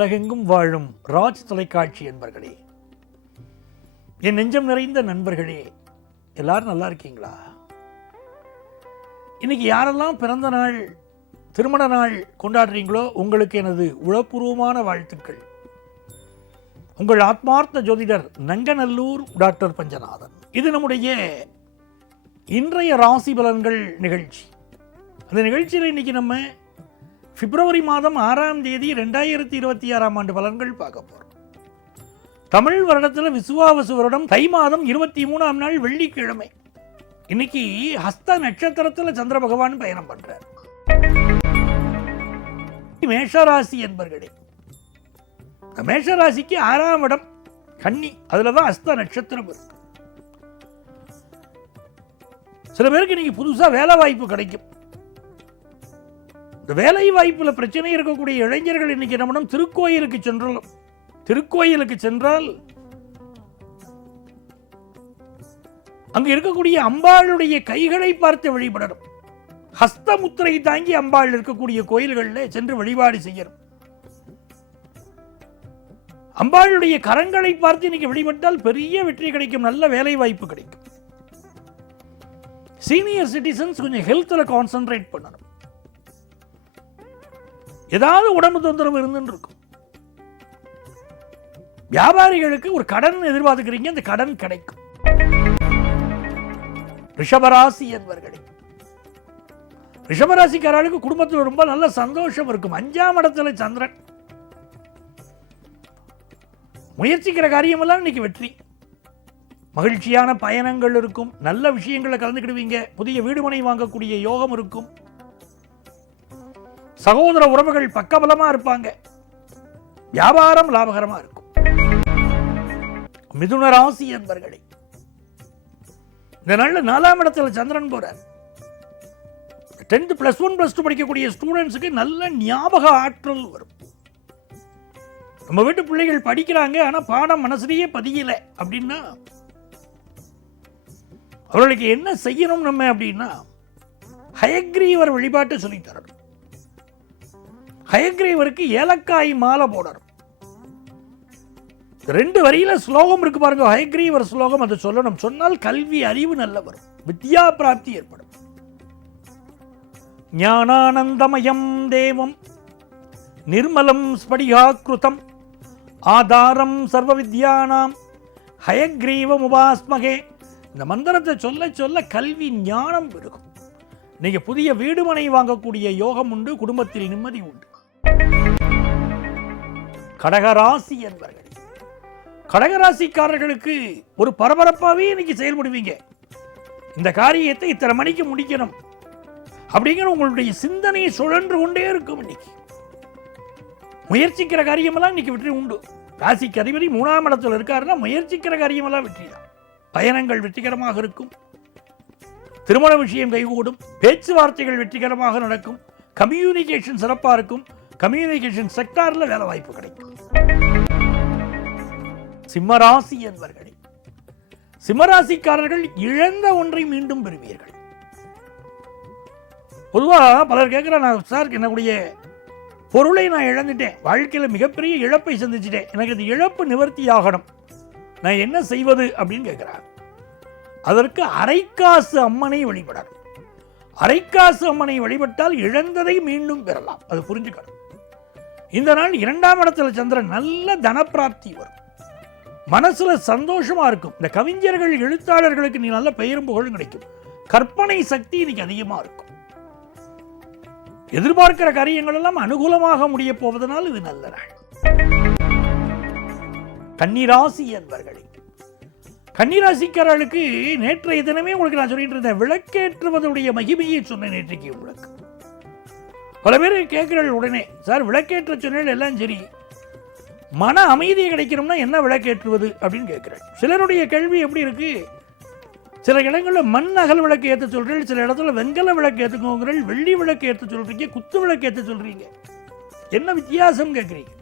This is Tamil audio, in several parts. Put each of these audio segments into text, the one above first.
உலகெங்கும் வாழும் ராஜ் தொலைக்காட்சி என்பர்களே, என் நெஞ்சம் நிறைந்த நண்பர்களே, எல்லாரும் நல்லா இருக்கீங்களா? இன்னைக்கு யாரெல்லாம் பிறந்த நாள், திருமண நாள் கொண்டாடுறீங்களோ உங்களுக்கு எனது உளப்பூர்வமான வாழ்த்துக்கள். உங்கள் ஆத்மார்த்த ஜோதிடர் நங்கநல்லூர் டாக்டர் பஞ்சநாதன். இது நம்முடைய இன்றைய ராசி பலன்கள் நிகழ்ச்சி. அந்த நிகழ்ச்சியில் இன்னைக்கு நம்ம பிப்ரவரி மாதம் 6ஆம் தேதி 2026ஆம் ஆண்டு பலன்கள் பார்க்க போறோம். தமிழ் வருடத்தில் விசுவாவசு வருடம் தை மாதம் 23ஆம் நாள் வெள்ளிக்கிழமை. இன்னைக்கு ஹஸ்த நட்சத்திரத்தில் சந்திர பகவான் பயணம் பண்றார். மேஷராசி என்பர்களே, மேஷராசிக்கு 6ஆம் இடம் கன்னி, அதுலதான் ஹஸ்த நட்சத்திரம் இருக்கு. சில பேருக்கு இன்னைக்கு புதுசா வேலை வாய்ப்பு கிடைக்கும். இந்த வேலை வாய்ப்புல பிரச்சனை இருக்கக்கூடிய இளைஞர்கள் இன்னைக்கு என்ன பண்ணணும், திருக்கோயிலுக்கு சென்றால் அங்க இருக்கக்கூடிய அம்பாளுடைய கைகளை பார்த்து வழிபடணும். ஹஸ்தமுத்திரை தாங்கி அம்பாள் இருக்கக்கூடிய கோயில்களில் சென்று வழிபாடு செய்யணும். அம்பாளுடைய கரங்களை பார்த்து இன்னைக்கு வழிபட்டால் பெரிய வெற்றி கிடைக்கும், நல்ல வேலை வாய்ப்பு கிடைக்கும். சீனியர் சிட்டிசன்ஸ் கொஞ்சம் ஹெல்த்ல கான்சென்ட்ரேட் பண்ணணும். ஏதாவது உடம்பு தொந்தரவு இருந்துன்னு இருக்கும். வியாபாரிகளுக்கு ஒரு கடன் எதிர்பார்க்கிறீங்க, அந்த கடன் கிடைக்கும். ரிஷபராசி என்பர்களே, ரிஷபராசிக்காரர்களுக்கு குடும்பத்தில் ரொம்ப நல்ல சந்தோஷம் இருக்கும். 5ஆம் இடத்துல சந்திரன். முயற்சிக்கிற காரியமெல்லாம் இன்னைக்கு வெற்றி. மகிழ்ச்சியான பயணங்கள் இருக்கும். நல்ல விஷயங்களை கலந்துக்கிடுவீங்க. புதிய வீடுமனை வாங்கக்கூடிய யோகம் இருக்கும். சகோதர உறவுகள் பக்கபலமா இருப்பாங்க. வியாபாரம் லாபகரமா இருக்கும். மிதுன ராசி என்பர்களே, இந்த நாள்ல 4ஆம் இடத்துல சந்திரன் போறார். 10th +1 +2 படிக்கக்கூடிய ஸ்டூடெண்ட்ஸுக்கு நல்ல ஞாபக ஆற்றல் வரும். நம்ம வீட்டு பிள்ளைகள் படிக்கிறாங்க, ஆனா பாடம் மனசுலயே பதியல அப்படின்னா அவர்களுக்கு என்ன செய்யணும் நம்ம அப்படின்னா, ஹயக்ரீவர் வழிபாட்டை சொல்லித் தரணும். ஹயக்ரீவருக்கு ஏலக்காய் மாலை போடணும். 2 வரியில ஸ்லோகம் இருக்கு பாருங்க, ஹயக்ரீவர் ஸ்லோகம், அதை சொல்லணும். சொன்னால் கல்வி அறிவு நல்ல வரும், வித்யா பிராப்தி ஏற்படும். ஞானானந்தமயம் தேவம் நிர்மலம் ஸ்படிகாக்ருதம் ஆதாரம் சர்வ வித்யானாம் ஹயக்ரீவம் உபாஸ்மகே. இந்த மந்திரத்தை சொல்ல சொல்ல கல்வி ஞானம் பெருகும். நீங்க புதிய வீடுமனை வாங்கக்கூடிய யோகம் உண்டு. குடும்பத்தில் நிம்மதி உண்டு. கடகராசி என்பர்கள், கடகராசிக்காரர்களுக்கு ஒரு பரபரப்பாகவே இன்னைக்கு செயல்படுவீங்க. இந்த காரியத்தை இத்தனை மணிக்கு முடிக்கணும் அப்படிங்கிற உங்களுடைய சிந்தனையை சுழன்று கொண்டே இருக்கும். இன்னைக்கு முயற்சிக்கிற காரியமெல்லாம் இன்னைக்கு வெற்றி உண்டு. ராசிக்கு அதிபதி 3ஆம் இடத்துல இருக்காருன்னா முயற்சிக்கிற காரியமெல்லாம் வெற்றி தான். பயணங்கள் வெற்றிகரமாக இருக்கும். திருமண விஷயம் கைகூடும். பேச்சுவார்த்தைகள் வெற்றிகரமாக நடக்கும். கம்யூனிகேஷன் சிறப்பாக இருக்கும். கம்யூனிகேஷன் செக்டார்ல வேலை வாய்ப்பு கிடைக்கும். சிம்மராசி என்பர்களே, சிம்மராசிக்காரர்கள் இழந்த ஒன்றை மீண்டும் பெறுவீர்கள். பொதுவா பலர் கேட்கிறாங்க, சார் என்னுடைய பொருளை நான் இழந்துட்டேன், வாழ்க்கையில் மிகப்பெரிய இழப்பை சந்திச்சிட்டேன், எனக்கு இந்த இழப்பு நிவர்த்தி ஆகணும், நான் என்ன செய்வது அப்படின்னு கேட்கிறார். அதற்கு அரைக்காசு அம்மனை வழிபடணும். அரைக்காசு அம்மனை வழிபட்டால் இழந்ததை மீண்டும் பெறலாம். அது புரிஞ்சுக்கணும். இந்த நாள் 2ஆம் இடத்துல சந்திரன், நல்ல தனப்பிராப்தி வரும். மனசுல சந்தோஷமா இருக்கும். இந்த கவிஞர்கள் எழுத்தாளர்களுக்கு நீ நல்ல பெயரும் புகழும் கிடைக்கும். கற்பனை சக்தி இன்னைக்கு அதிகமா இருக்கும். எதிர்பார்க்கிற காரியங்கள் எல்லாம் அனுகூலமாக முடிய போவதனால் இது நல்ல நாள். கன்னிராசி என்பர்களே, கன்னிராசிக்காரர்களுக்கு நேற்றைய தினமே உங்களுக்கு நான் சொல்லிட்டு இருந்தேன், விளக்கேற்றுவதுடைய மகிமையை சொன்ன நேற்றைக்கு உங்களுக்கு. பல பேர் கேட்கிறாள் உடனே, சார் விளக்கேற்ற சொன்னால் எல்லாம் சரி, மன அமைதியை கிடைக்கணும்னா என்ன விளக்கேற்றுவது அப்படின்னு கேட்கிறாள். சிலருடைய கேள்வி எப்படி இருக்கு, சில இடங்களில் மண் அகல் விளக்கு ஏற்ற சொல்றீங்க, சில இடத்துல வெங்கல விளக்கு ஏற்றுக்கோங்கிறீர்கள், வெள்ளி விளக்கு ஏற்ற சொல்றீங்க, குத்து விளக்கு ஏற்ற சொல்றீங்க, என்ன வித்தியாசம் கேட்குறீங்க.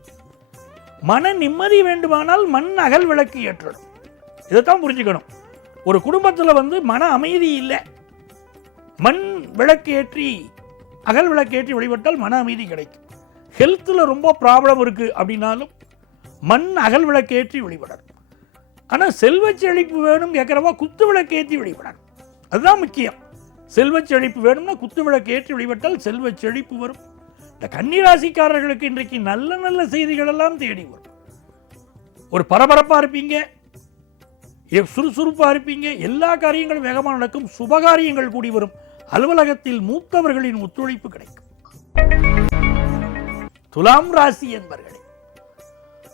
மன நிம்மதி வேண்டுமானால் மண் அகல் விளக்கு ஏற்றணும். இதைத்தான் புரிஞ்சுக்கணும். ஒரு குடும்பத்தில் மன அமைதி இல்லை, மண் விளக்கு ஏற்றி அகல் விளக்கு ஏற்றி வழிபட்டால் மன அமைதி கிடைக்கும். ஹெல்த்தில் ரொம்ப ப்ராப்ளம் இருக்குது அப்படின்னாலும் மண் அகல் விளக்கேற்றி வழிபடணும். ஆனால் செல்வச் செழிப்பு வேணும் கேட்குறவா குத்து விளக்கேற்றி வழிபடணும். அதுதான் முக்கியம். செல்வச் செழிப்பு வேணும்னா குத்து விளக்கேற்றி வழிபட்டால் செல்வச் செழிப்பு வரும். இந்த கன்னிராசிக்காரர்களுக்கு இன்றைக்கு நல்ல நல்ல செய்திகள் எல்லாம் தேடி வரும். ஒரு பரபரப்பாக இருப்பீங்க, சுறுசுறுப்பாக இருப்பீங்க, எல்லா காரியங்களும் வேகமாக நடக்கும், சுபகாரியங்கள் கூடி வரும், அலுவலகத்தில் மூத்தவர்களின் ஒத்துழைப்பு கிடைக்கும். துலாம் ராசி என்பர்களே,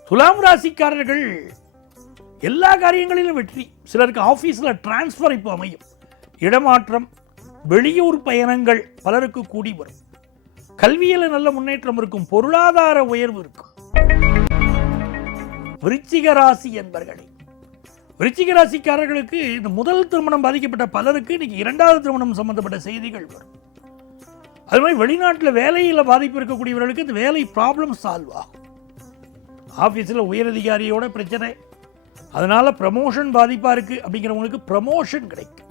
துலாம் ராசிக்காரர்கள் எல்லா காரியங்களிலும் வெற்றி. சிலருக்கு ஆஃபீஸில் டிரான்ஸ்ஃபர் இப்போ அமையும், இடமாற்றம், வெளியூர் பயணங்கள் பலருக்கு கூடி வரும், கல்வியில் நல்ல முன்னேற்றம் இருக்கும், பொருளாதார உயர்வு இருக்கும். விருச்சிக ராசி என்பர்களே, விருச்சிக ராசிக்காரர்களுக்கு இந்த முதல் திருமணம் பாதிக்கப்பட்ட பலருக்கு இன்னைக்கு இரண்டாவது திருமணம் சம்பந்தப்பட்ட செய்திகள் வரும். அது மாதிரி வெளிநாட்டில் வேலையில் பாதிப்பு இருக்கக்கூடியவர்களுக்கு இந்த வேலை ப்ராப்ளம் சால்வ் ஆகும். ஆஃபீஸில் உயரதிகாரியோட பிரச்சனை, அதனால ப்ரமோஷன் பாதிப்பாக இருக்குது அப்படிங்கிறவங்களுக்கு ப்ரமோஷன் கிடைக்கும்.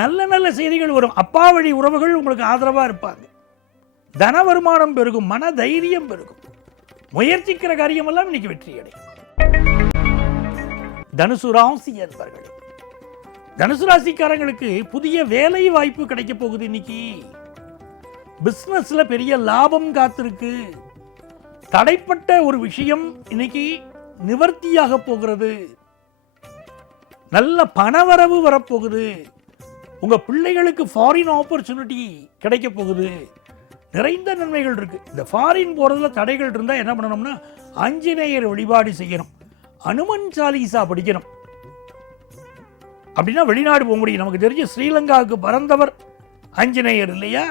நல்ல நல்ல செய்திகள் வரும். அப்பா வழி உறவுகள் உங்களுக்கு ஆதரவாக இருப்பாங்க. தன வருமானம் பெருகும், மன தைரியம் பெருகும், முயற்சிக்கிற காரியமெல்லாம் இன்னைக்கு வெற்றி அடையும். தனுசு ராசி என்பர்களே, தனுசு ராசிக்காரங்களுக்கு புதிய வேலை வாய்ப்பு கிடைக்க போகுது. இன்னைக்கு பிசினஸ்ல பெரிய லாபம் காத்திருக்கு. தடைப்பட்ட ஒரு விஷயம் இன்னைக்கு நிவர்த்தியாக போகிறது. நல்ல பணவரவு வரப்போகுது. உங்க பிள்ளைகளுக்கு ஃபாரின் ஆப்பர்ச்சுனிட்டி கிடைக்க போகுது. நிறைந்த நன்மைகள் இருக்கு. இந்த ஃபாரின் போறதுல தடைகள் இருந்தா என்ன பண்ணணும்னா ஆஞ்சநேயர் வழிபாடு செய்யணும், அனுமன் சாலிசா படிக்கணும். அப்படின்னா வெளிநாடு போக முடியும். நமக்கு தெரிஞ்ச ஸ்ரீலங்காவுக்கு பறந்தவர் ஆஞ்சநேயர் இல்லையா?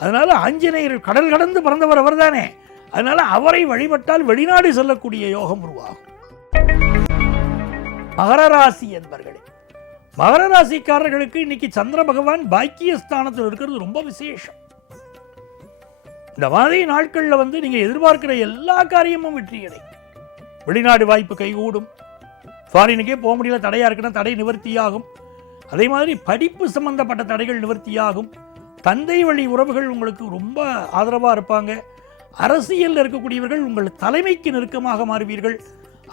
அதனால ஆஞ்சநேயர் கடல் கடந்து பறந்தவர் அவர் தானே. அதனால அவரை வழிபட்டால் வெளிநாடு செல்லக்கூடிய யோகம் உருவாகும். மகர ராசி என்பர்களே, மகர ராசிக்காரர்களுக்கு இன்னைக்கு சந்திர பகவான் பாக்கியஸ்தானத்தில் இருக்கிறது ரொம்ப விசேஷம். இந்த மாதிரி நாட்களில் நீங்க எதிர்பார்க்கிற எல்லா காரியமும் வெற்றி அடையும். வெளிநாடு வாய்ப்பு கைகூடும். ஃபாரினுக்கே போக முடியல, தடையா இருக்குன்னா தடை நிவர்த்தியாகும். அதே மாதிரி படிப்பு சம்பந்தப்பட்ட தடைகள் நிவர்த்தியாகும். தந்தை வழி உறவுகள் உங்களுக்கு ரொம்ப ஆதரவாக இருப்பாங்க. அரசியலில் இருக்கக்கூடியவர்கள் உங்கள் தலைமைக்கு நெருக்கமாக மாறுவீர்கள்.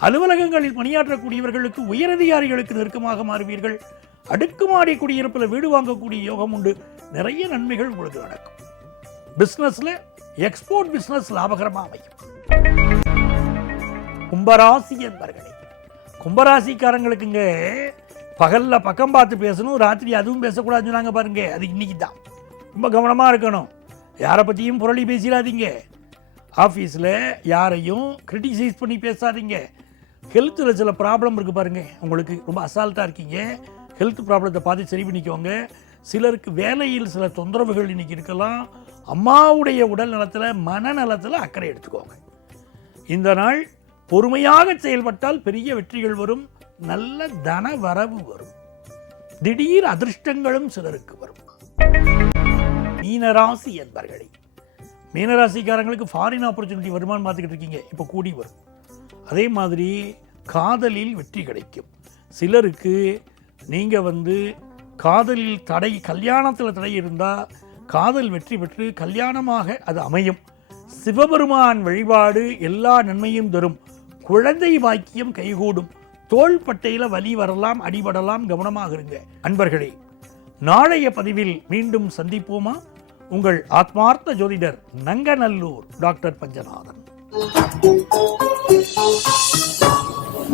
அலுவலகங்களில் பணியாற்றக்கூடியவர்களுக்கு உயரதிகாரிகளுக்கு நெருக்கமாக மாறுவீர்கள். அடுக்குமாடி குடியிருப்பில் வீடு வாங்கக்கூடிய யோகம் உண்டு. நிறைய நன்மைகள் உங்களுக்கு நடக்கும். பிஸ்னஸில் எக்ஸ்போர்ட் பிஸ்னஸ் லாபகரமாக அமையும். கும்பராசி என்பர்களே, கும்பராசிக்காரங்களுக்குங்க பகலில் பக்கம் பார்த்து பேசணும், ராத்திரி அதுவும் பேசக்கூடாதுன்னு சொன்னாங்க பாருங்க. அது இன்னைக்கு தான். ரொம்ப கவனமாக இருக்கணும். யாரை பற்றியும் புரளி பேசிடாதீங்க. ஆஃபீஸில் யாரையும் கிரிட்டிசைஸ் பண்ணி பேசாதீங்க. ஹெல்த்தில் சில ப்ராப்ளம் இருக்குது பாருங்க, உங்களுக்கு ரொம்ப அசால்ட்டாக இருக்கீங்க. ஹெல்த் ப்ராப்ளத்தை பார்த்து சரி பண்ணிக்கோங்க. சிலருக்கு வேலையில் சில தொந்தரவுகள் இன்னைக்கு இருக்கலாம். அம்மாவுடைய உடல் நலத்தில் மனநலத்தில் அக்கறை எடுத்துக்கோங்க. இந்த நாள் பொறுமையாக செயல்பட்டால் பெரிய வெற்றிகள் வரும். நல்ல தன வரவு வரும். திடீர் அதிர்ஷ்டங்களும் சிலருக்கு வரும். மீனராசி என்பர்களே, மீனராசிக்காரங்களுக்கு ஃபாரின் ஆப்பர்ச்சுனிட்டி வருமானம் பார்த்துக்கிட்டு இருக்கீங்க, இப்போ கூடி வரும். அதே மாதிரி காதலில் வெற்றி கிடைக்கும். சிலருக்கு நீங்கள் காதலில் தடை, கல்யாணத்தில் தடை இருந்தால் காதல் வெற்றி பெற்று கல்யாணமாக அது அமையும். சிவபெருமான் வழிபாடு எல்லா நன்மையும் தரும். குழந்தை பாக்கியம் கைகூடும். தோள்பட்டையில் வலி வரலாம், அடிபடலாம், கவனமாக இருங்க. அன்பர்களே, நாளைய பதிவில் மீண்டும் சந்திப்போமா? உங்கள் ஆத்மார்த்த ஜோதிடர் நங்கநல்லூர் டாக்டர் பஞ்சநாதன்.